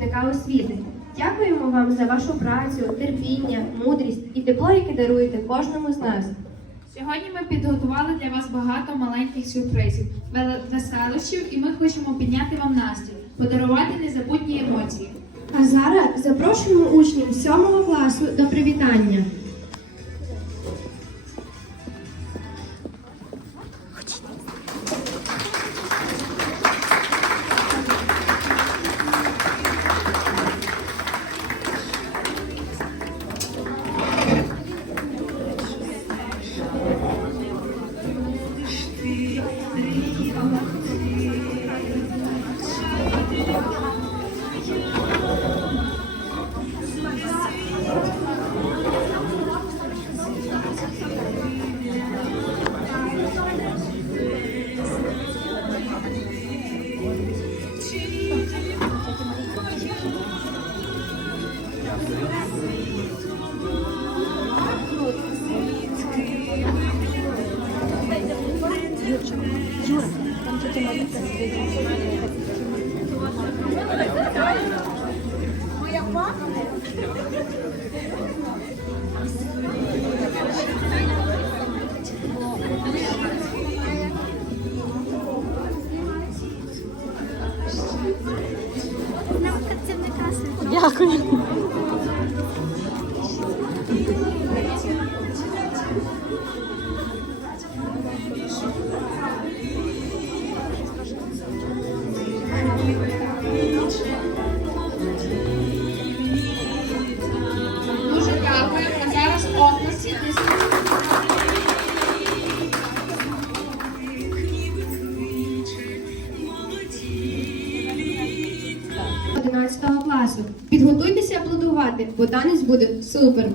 помічника освіти. Дякуємо вам за вашу працю, терпіння, мудрість і тепло, яке даруєте кожному з нас. Сьогодні ми підготували для вас багато маленьких сюрпризів, ве- веселощів, і ми хочемо підняти вам настрій, подарувати незабутні емоції. А зараз запрошуємо учнів 7 класу до привітання. 11. Підготуйтеся аплодувати, бо танець буде супер.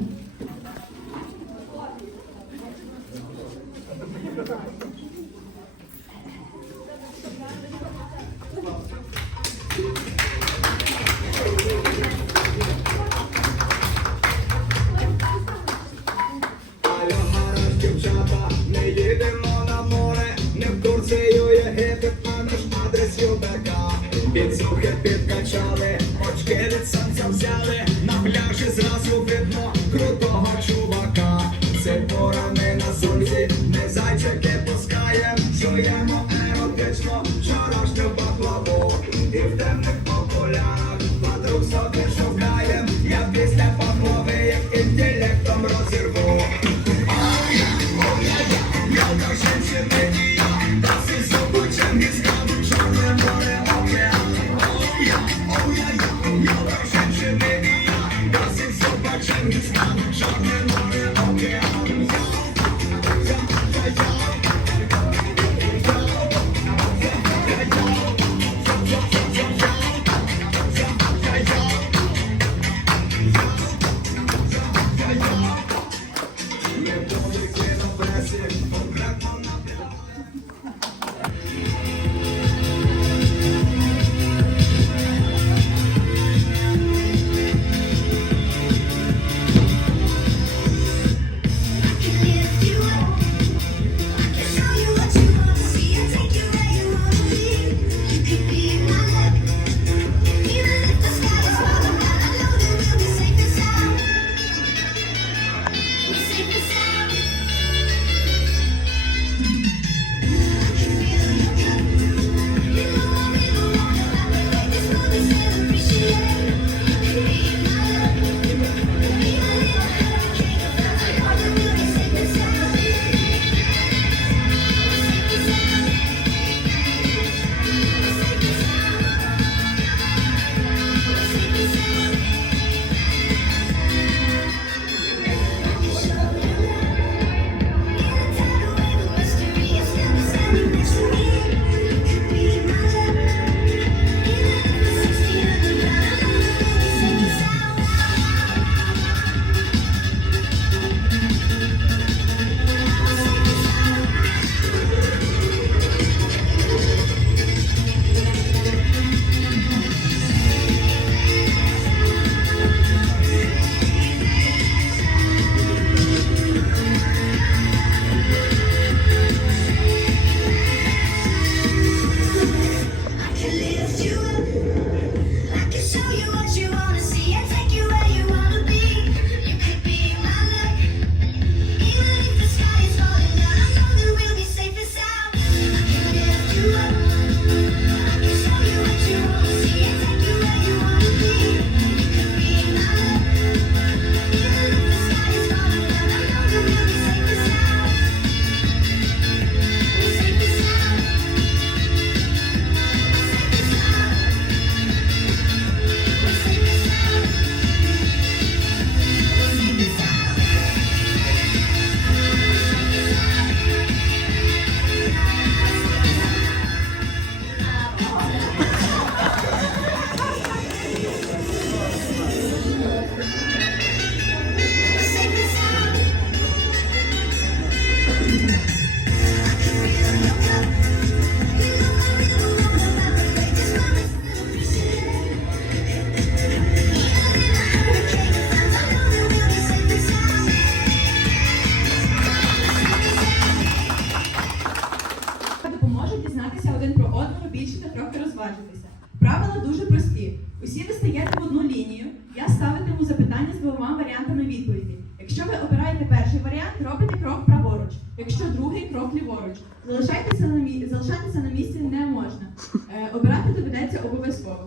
Доведеться обов'язково.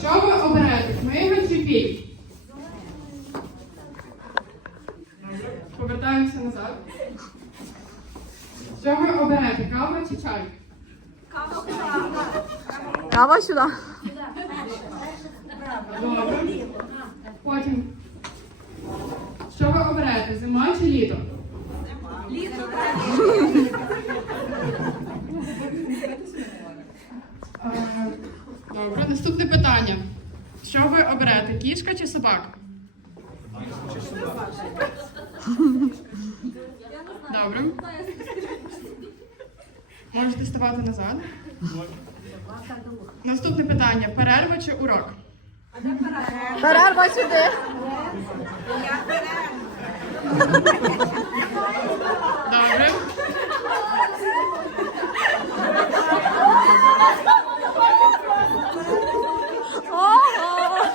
Що ви оберете? Книга чи фільм? Повертаємося назад. Що ви оберете? Кава чи чай? Кава сюди. Добре. Потім. Що ви оберете? Зима чи літо? Літо. Добре, наступне питання. Що ви оберете? Кішка чи собака? Добре. Можете ставати назад. Наступне питання: перерва чи урок? Перерва сюди. Добре. Ого!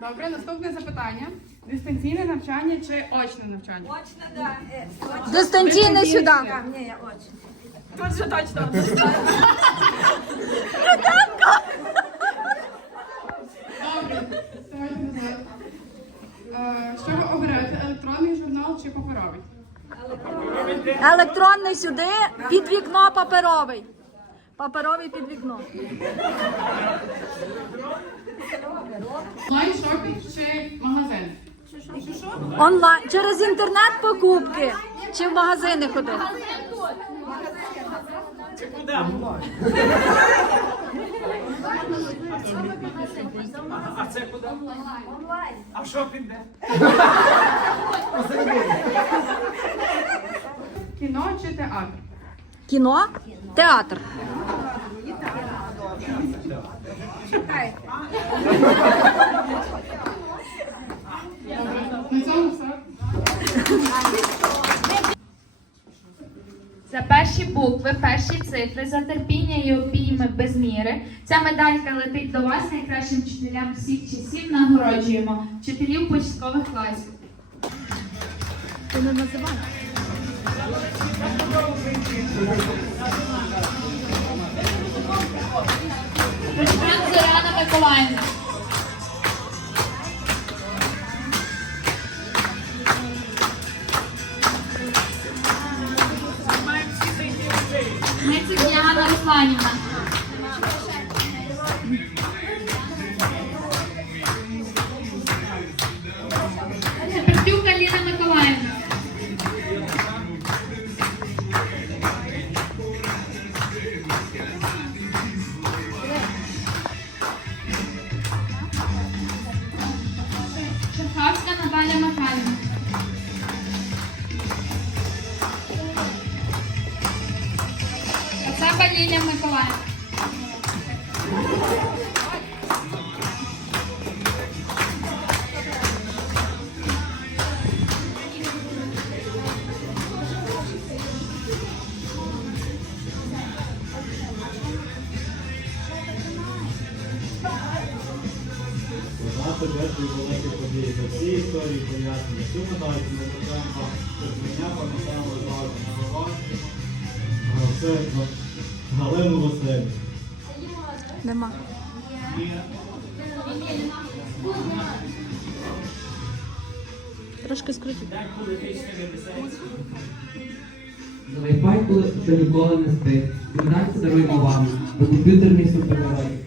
Добре, наступне запитання. Дистанційне навчання чи очне навчання? Дистанційне сюди. Добре, ставайте назад. Е, Що ви оберете? Електронний журнал чи паперовий? Електронний сюди, під вікно паперовий. Паперовий під вікно. Онлайн шопінг чи магазин? Онлайн. Через інтернет покупки. Чи в магазини ходити? А це куди? Онлайн. А що піде? Кіно чи театр? Кіно, театр. На цьому все. За перші букви, перші цифри, за терпіння і обійми без міри. Ця медалька летить до вас найкращим вчителям всіх часів. Нагороджуємо вчителів початкових класів. Не називай. Миколаївна. Діана Русланівна. На Це Галину Василь. Нема. Трошки скрутіть. За коли що ніколи не спить. Віддайте даруємо вам. Ви комп'ютерний супергерой.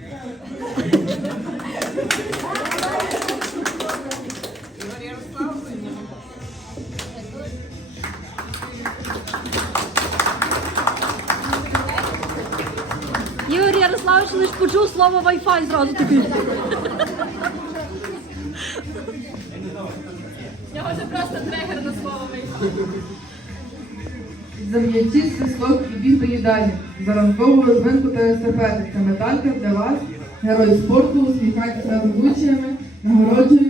Слово трегер на слово такий. Зам'яті свисток і біг до їдальні. За ранкову розминку та естафети. Це медалька для вас. Герой спорту, усміхайтеся над влученнями, нагороджуємо.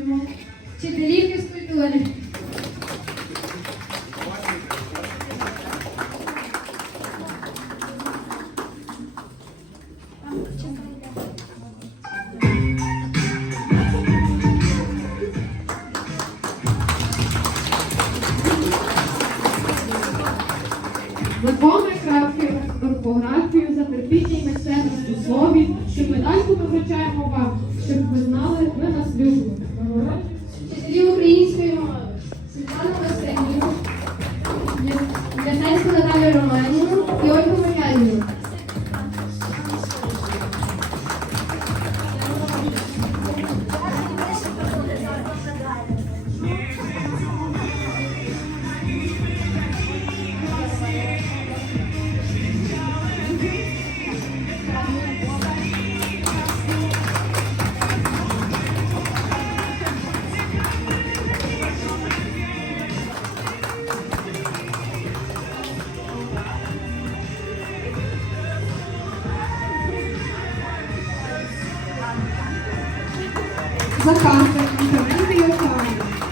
Закарпи, Інтернети і океани.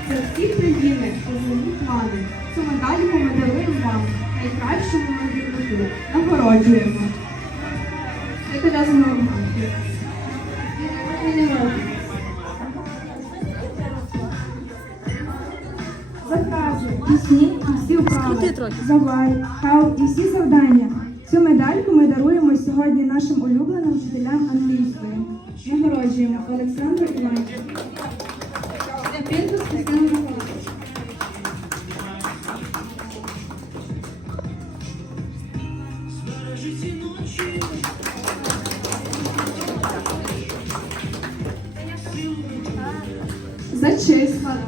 Це всі країни, основні плани. Цю медальку ми даруємо вам, найкращому виробнику. Нагороджуємо. Вчителя з географії. Закази, пісні і всі вправи. Завай,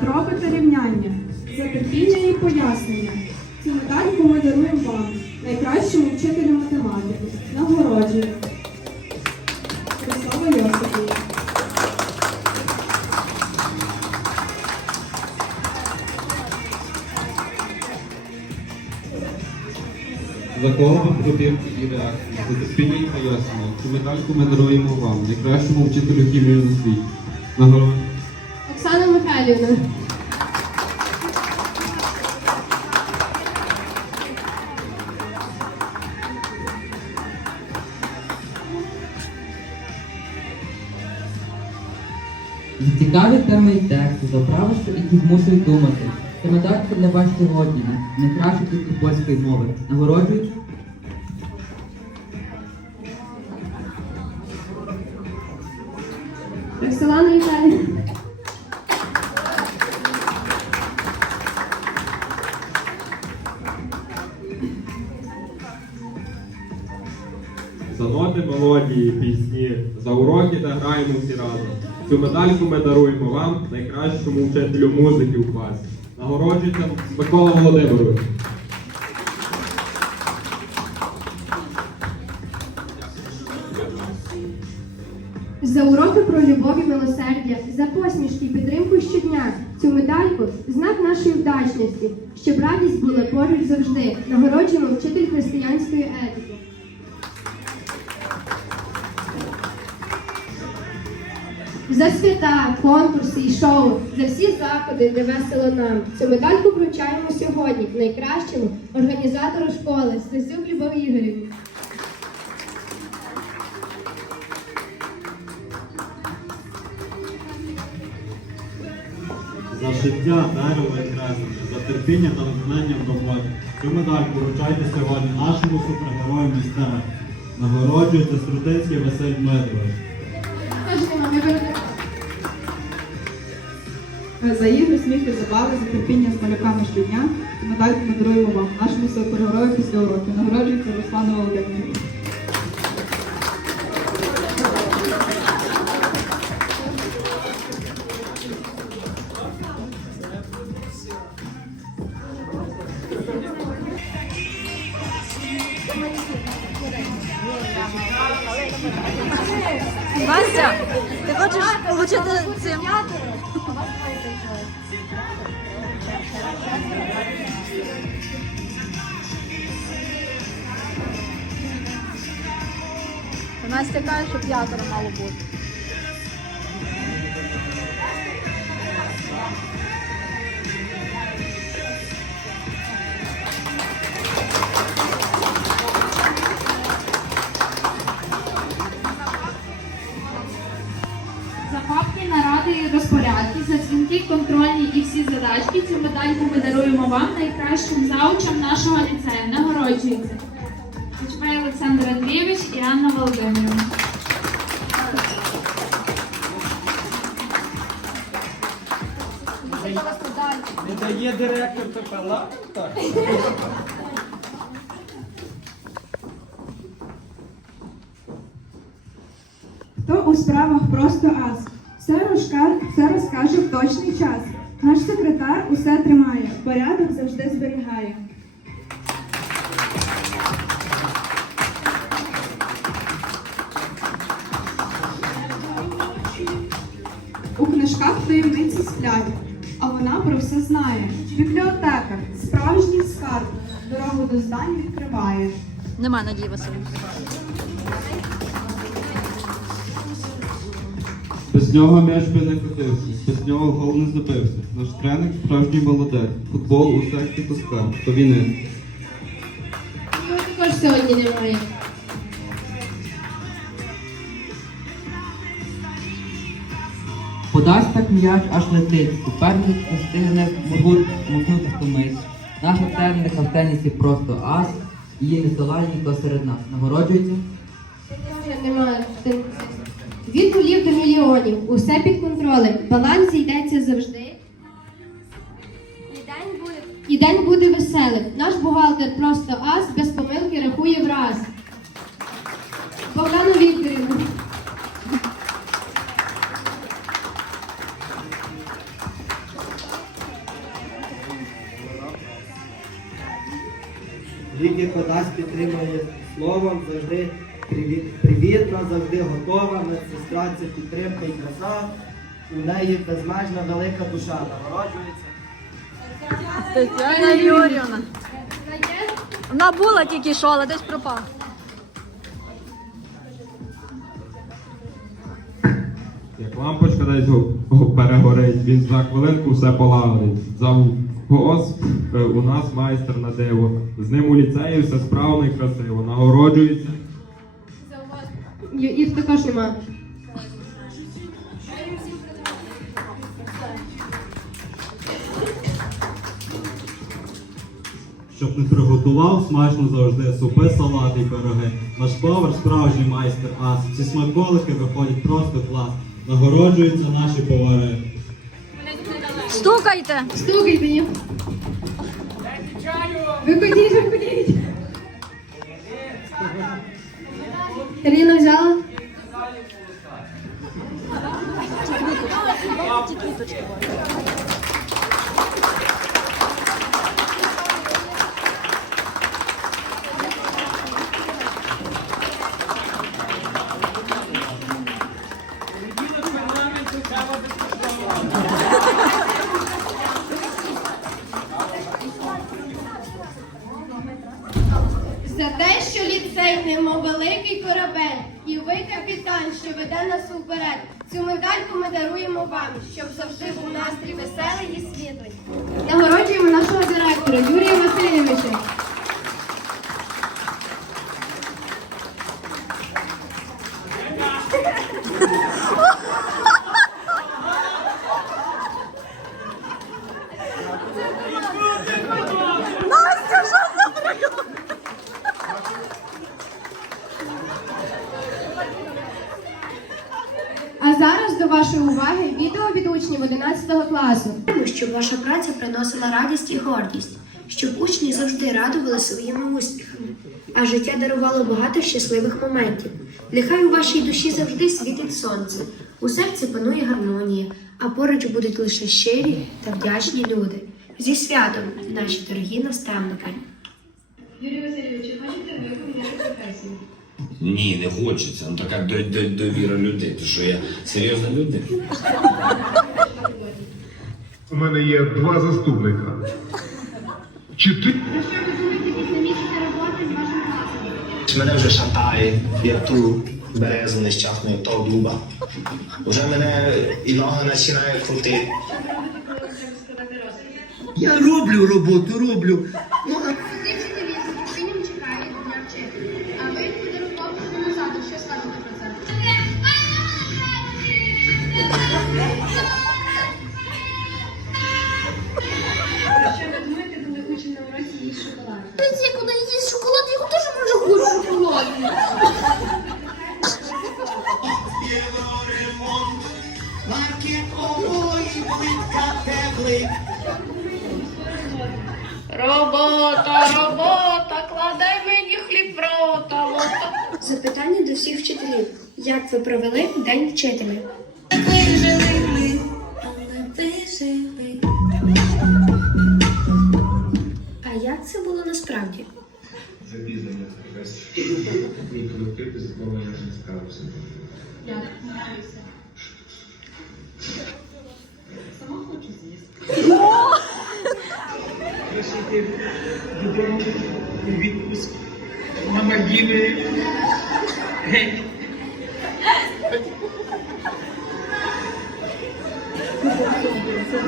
дроби та рівняння, за і пояснення. Цю медальку ми даруємо вам, найкращому вчителю математики. Нагороджуємо. Ярослава Йосипівна. За кого пробірки і реакції, за терпіння і пояснення. Цю медальку ми даруємо вам, найкращому вчителю хімії на світі. Михайлівна. Цікаві теми і тексти, за право, що які змушують думати. Це медалька для вас сьогодні, найкраще тільки польської мови. Нагороджують Роксолана Віталіївна. За ноти, мелодії, пісні, за уроки та граємо всі разом. Цю медальку ми даруємо вам, найкращому вчителю музики у класі. Нагороджується Микола Володимирович. За уроки про любов і милосердя, за посмішки і підтримку щодня. Цю медальку знак нашої вдачності, щоб радість була поруч завжди. Нагороджуємо вчитель християнської етики. За свята, конкурси і шоу, за всі заходи, де весело нам. Цю медальку вручаємо сьогодні найкращому організатору школи Стасюк Любов Ігорівні. За життя, дерево і красення, за терпіння та натхнення в роботі. Цю медальку вручайте сьогодні нашому супергерою містера. Нагороджується Струтинський Василь Дмитрович. За ігри, сміх і забави, за терпіння з малюками щодня. Медальку ми вам, нашому супергерою після уроків. Нагороджується Руслана Володимирівна. Настя, ти хочеш отримати цим? Настя каже, що п'ятеро мало бути. складати розпорядки за дзвінки, контрольні і всі задачки. Цю медальку ми даруємо вам найкращим заучам нашого ліцею. Нагороджується. Кочубай Олександр Андрійович і Анна Володимирівна. Не дає директор тепела? Хто у справах просто ас? Все, розка... все розкаже в точний час. Наш секретар усе тримає, порядок завжди зберігає. У книжках таємниці сплять, а вона про все знає. Бібліотека, справжній скарб, дорогу до знань відкриває. Нема Надії Васильівни. Без нього м'яч би не котився, без нього гол не забився. Наш тренер справжній молодець. Футбол у секті тоска. Повінець. Його також сьогодні немає. Подасть так м'яч аж летить, суперник не встигне махнути помить. Наша тренерка в тенісі просто ас, її не здолає ніхто серед нас. Нагороджується. Немає. Від нулів до мільйонів. Усе під контролем. Баланс йдеться завжди. І день буде, і день буде веселим. Наш бухгалтер просто ас без помилки рахує враз. Богдану Вікторівну. Ліки подасть підтримує словом, завжди привітна, завжди готова, медсестра це підтримка і краса. У неї безмежна велика душа нагороджується. Тетяна Юрівна. Вона була тільки що, але десь пропала. Як лампочка десь го- го- перегорить, він за хвилинку все полагодить. За ВОЗ е, у нас майстер на диво. З ним у ліцеї все справно і красиво. Нагороджується. Їх також немає. Щоб не приготував, смачно завжди супи, салати і пироги. Наш повар справжній майстер ас. Ці смаколики виходять просто клас. Нагороджуються наші повари. Стукайте! Стукайте їм. Виходіть. Ірина взяла? Вашої уваги відео від учнів 11 класу. Щоб ваша праця приносила радість і гордість, щоб учні завжди радували своїми успіхами, а життя дарувало багато щасливих моментів. Нехай у вашій душі завжди світить сонце, у серці панує гармонія, а поруч будуть лише щирі та вдячні люди. Зі святом, наші дорогі наставники. Юрій Васильович, хочете ви поміняти професію? Ні, не хочеться. Ну така до, до, довіра людей. То що я серйозна людина? У мене є два заступника. Чи ти? Про що ви думаєте після місяця роботи з вашим класом? Мене вже шатає, як ту березу нещасну, того дуба. Вже мене і ноги починає крутити. Я роблю роботу, роблю. Ну, а Додому у відпуск на Мальдіви. Геть. Це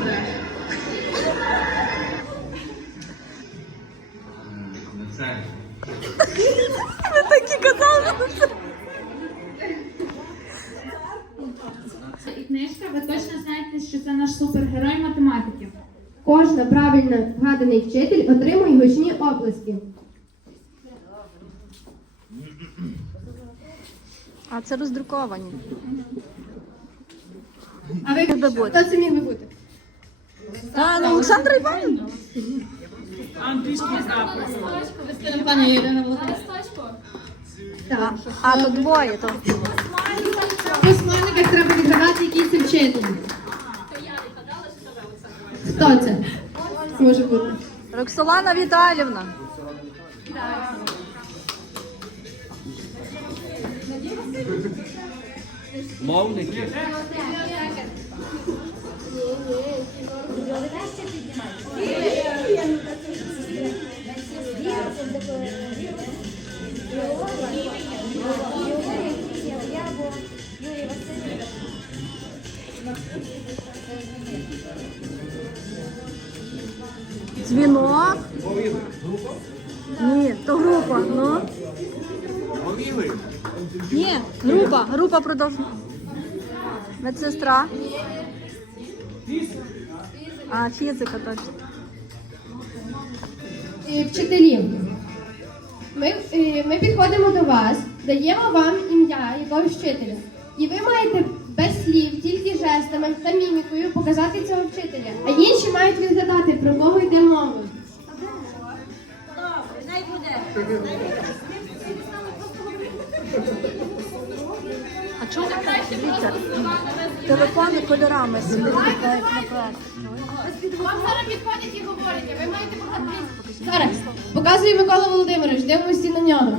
Кожна правильно вгаданий вчитель отримує гучні оплески. А це роздруковані. А ви хто це міг би бути? Та, ну Олександра Іванівна. Так. А, то двоє, то. По смайликах треба відгадати, який це це? Може бути. Роксолана Віталівна. Мовники. Дзвінок. Ні, то група, ну. Ні, група, група продовжує. Медсестра. А, фізика точно. Е, Вчителі, ми, е, ми підходимо до вас, даємо вам ім'я якогось вчителя. І ви маєте без слів, тільки жестами та мімікою показати цього вчителя. А інші мають відгадати, про кого йде мова. А чому так? Дивіться, телефони кольорами собі наперед. Вам зараз підходять і говорять, а ви маєте показати. Зараз, показує Микола Володимирович, дивимося на нього.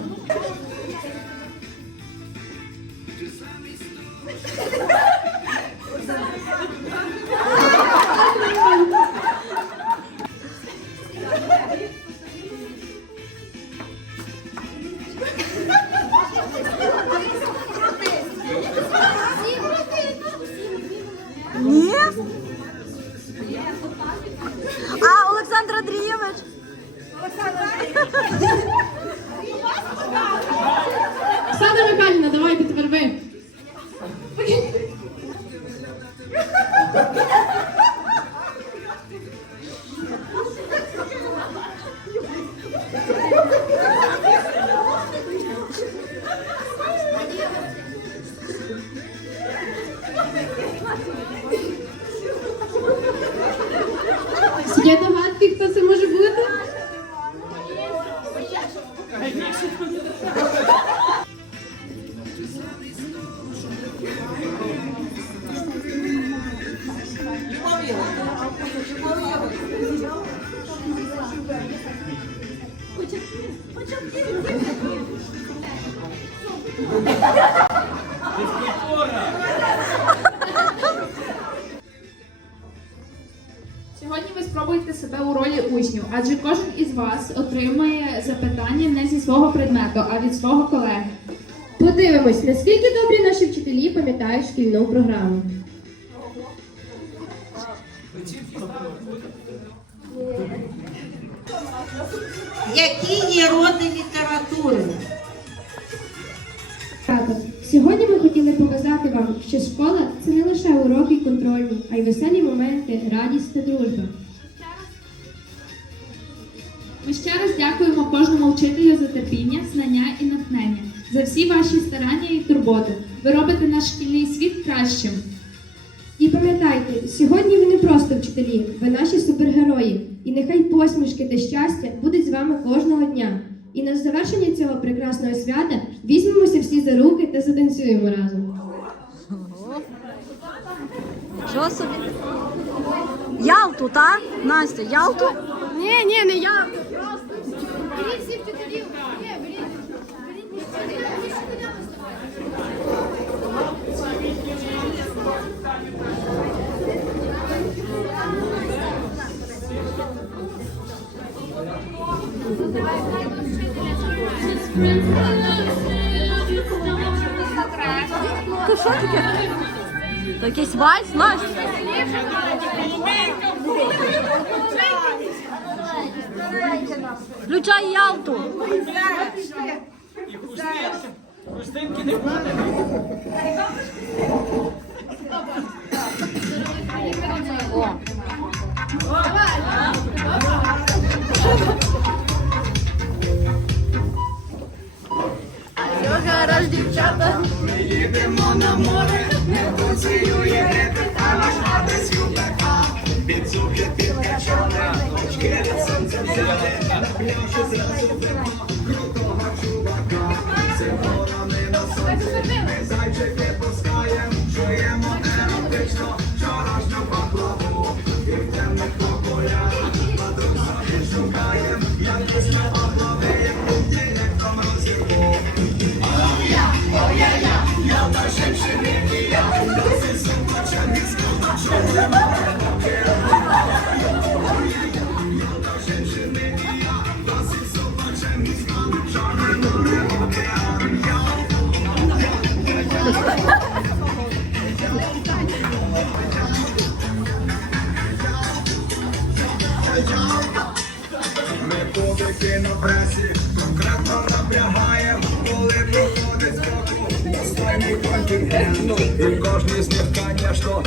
Yeah. Сьогодні ви спробуєте себе у ролі учнів, адже кожен із вас отримує запитання не зі свого предмету, а від свого колеги. Подивимось, наскільки добрі наші вчителі пам'ятають шкільну програму. Які є роди що школа це не лише уроки контрольні, а й веселі моменти, радість та дружба. Ми ще раз дякуємо кожному вчителю за терпіння, знання і натхнення, за всі ваші старання і турботу. Ви робите наш шкільний світ кращим. І пам'ятайте, сьогодні ви не просто вчителі, ви наші супергерої. І нехай посмішки та щастя будуть з вами кожного дня. І на завершення цього прекрасного свята візьмемося всі за руки та затанцюємо разом. Що собі? Ялту, так? Настя, Ялту? Ні, ні, не я. Беріть всі вчителів. Ні, беріть. Ти що таке? То якийсь вальс, Настя? Включай Ялту. Ми їдемо на море, не танцює Ми повики на пресі, конкретно напрягаємо, коли проходить з боку достойний контингент. І кожній з них, конечно,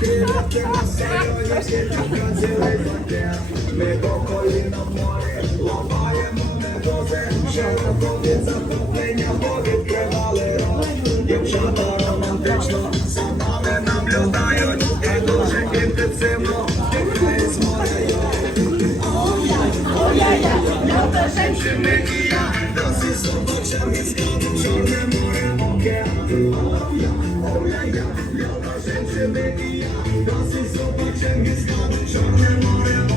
Крилати на сьогодні всі підходили до тем. Ми по коліна в море ломаємо медози. Широко від захоплення повідкривали рот. Дівчата романтично за нами наблюдають. І дуже інтенсивно втекли з морею. Женщини і я досі собача міська. Чорне море оке. Оля, оля, я. beni, das ist super Cengiz Khan, Can Memore